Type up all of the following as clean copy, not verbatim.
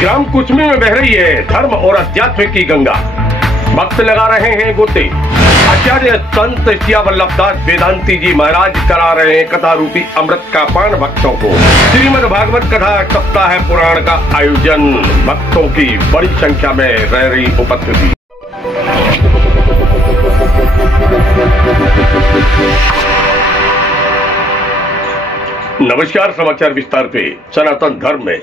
ग्राम कुसमी में बह रही है धर्म और अध्यात्म की गंगा। भक्त लगा रहे हैं गोते। आचार्य संत सिया वल्लभदास वेदांती जी महाराज करा रहे हैं कथा रूपी अमृत का पान भक्तों को। श्रीमद् भागवत कथा सप्ताह पुराण का आयोजन। भक्तों की बड़ी संख्या में रह रही उपस्थिति। नमस्कार, समाचार विस्तार पे। सनातन धर्म में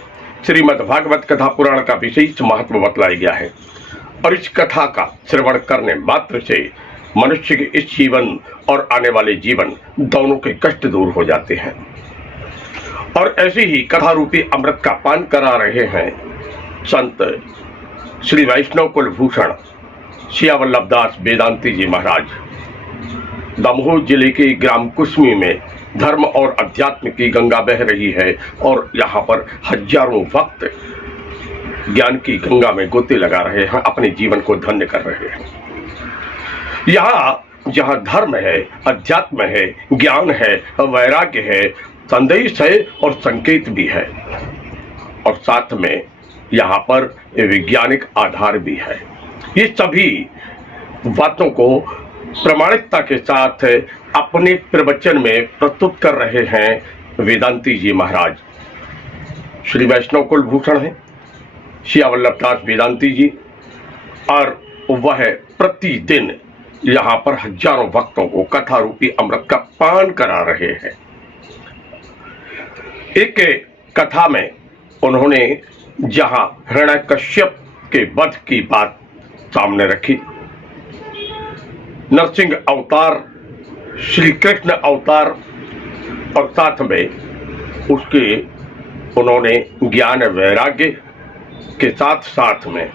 श्रीमद् भागवत कथा पुराण का विशेष महत्व बतलाया गया है और इस कथा का श्रवण करने मात्र से मनुष्य के इस जीवन और आने वाले जीवन दोनों के कष्ट दूर हो जाते हैं। और ऐसे ही कथा रूपी अमृत का पान करा रहे हैं संत श्री वैष्णव कुलभूषण सिया वल्लभदास वेदांती जी महाराज। दमोह जिले के ग्राम कुसमी में धर्म और अध्यात्म की गंगा बह रही है और यहाँ पर हजारों भक्त ज्ञान की गंगा में गोते लगा रहे हैं, अपने जीवन को धन्य कर रहे हैं। यहाँ जहाँ धर्म है, अध्यात्म है, ज्ञान है, वैराग्य है, संदेश है और संकेत भी है और साथ में यहाँ पर वैज्ञानिक आधार भी है। ये सभी बातों को प्रामाणिकता के साथ अपने प्रवचन में प्रस्तुत कर रहे हैं वेदांती जी महाराज। श्री वैष्णव कुलभूषण है सिया वल्लभदास वेदांती जी और वह प्रतिदिन यहाँ पर हजारों भक्तों को कथा रूपी अमृत का पान करा रहे हैं। एक कथा में उन्होंने जहाँ हिरण्यकश्यप के वध की बात सामने रखी, नरसिंह अवतार, श्री कृष्ण अवतार और साथ में उसके उन्होंने ज्ञान वैराग्य के साथ साथ में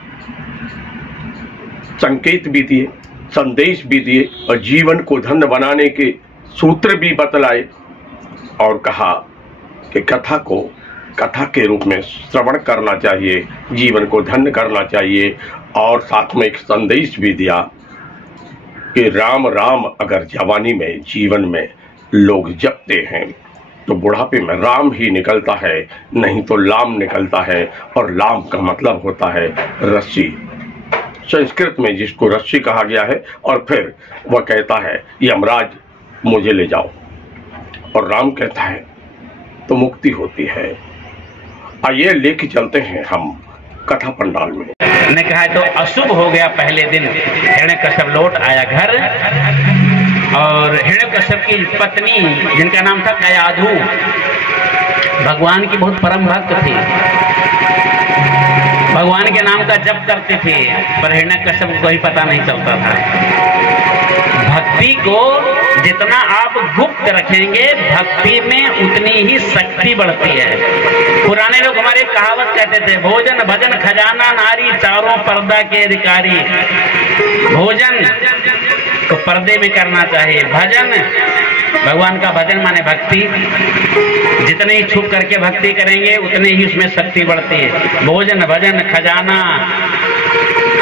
संकेत भी दिए, संदेश भी दिए और जीवन को धन्य बनाने के सूत्र भी बतलाए और कहा कि कथा के रूप में श्रवण करना चाहिए, जीवन को धन्य करना चाहिए। और साथ में एक संदेश भी दिया कि राम राम अगर जवानी में जीवन में लोग जपते हैं तो बुढ़ापे में राम ही निकलता है, नहीं तो लाम निकलता है। और लाम का मतलब होता है रस्सी, संस्कृत में जिसको रस्सी कहा गया है। और फिर वह कहता है यमराज मुझे ले जाओ, और राम कहता है तो मुक्ति होती है। आइए लेके चलते हैं हम कथा पंडाल में। ने कहा तो अशुभ हो गया पहले दिन। हिरण्यकश्यप लौट आया घर और हिरण्यकश्यप की पत्नी जिनका नाम था कयाधु भगवान की बहुत परम भक्त थी, भगवान के नाम का जप करते थे, पर हिरण्यकश्यप को कोई पता नहीं चलता था। भक्ति को जितना आप गुप्त रखेंगे भक्ति में उतनी ही शक्ति बढ़ती है। पुराने लोग हमारे कहावत कहते थे, भोजन भजन खजाना नारी चारों पर्दा के अधिकारी। भोजन तो पर्दे में करना चाहिए, भजन भगवान का भजन माने भक्ति। जितने ही छुप करके भक्ति करेंगे उतने ही उसमें शक्ति बढ़ती है। भोजन भजन खजाना,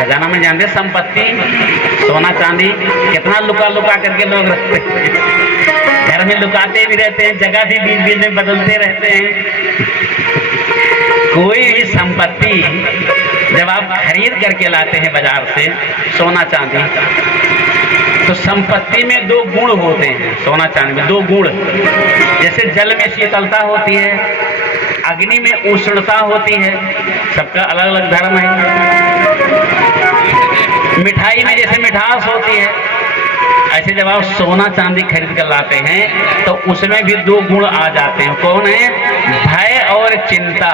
खजाना में जानते संपत्ति, सोना चांदी कितना लुका लुका करके लोग रखते हैं, घर में लुकाते भी रहते हैं, जगह भी बीच बीच में बदलते रहते हैं। कोई भी संपत्ति जब आप खरीद करके लाते हैं बाजार से, सोना चांदी, तो संपत्ति में दो गुण होते हैं। सोना चांदी में दो गुण, जैसे जल में शीतलता होती है, अग्नि में उष्णता होती है, सबका अलग अलग धर्म है। मिठाई में जैसे मिठास होती है, ऐसे जब आप सोना चांदी खरीद कर लाते हैं तो उसमें भी दो गुण आ जाते हैं। कौन है? भय और चिंता।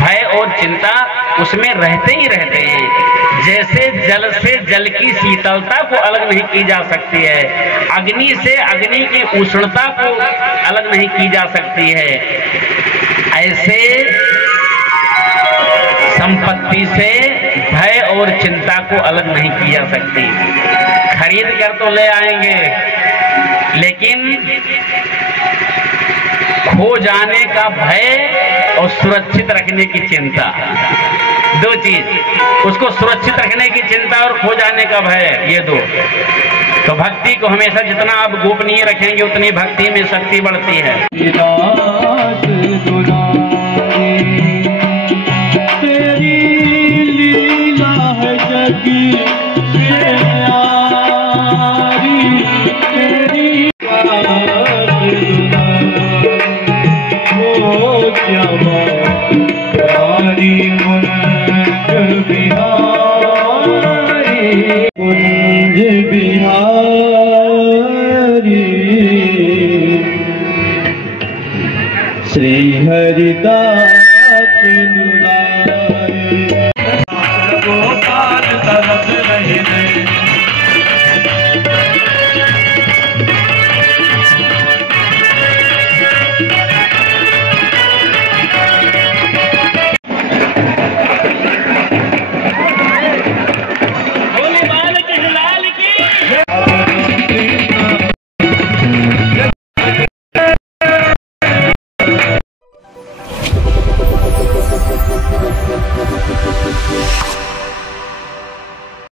भय और चिंता उसमें रहते ही रहते हैं। जैसे जल से जल की शीतलता को अलग नहीं की जा सकती है, अग्नि से अग्नि की उष्णता को अलग नहीं की जा सकती है, ऐसे संपत्ति से भय और चिंता को अलग नहीं की जा सकती। खरीद कर तो ले आएंगे, लेकिन खो जाने का भय और सुरक्षित रखने की चिंता, दो चीज, उसको सुरक्षित रखने की चिंता और खो जाने का भय, ये दो। तो भक्ति को हमेशा जितना आप गोपनीय रखेंगे उतनी भक्ति में शक्ति बढ़ती है। है।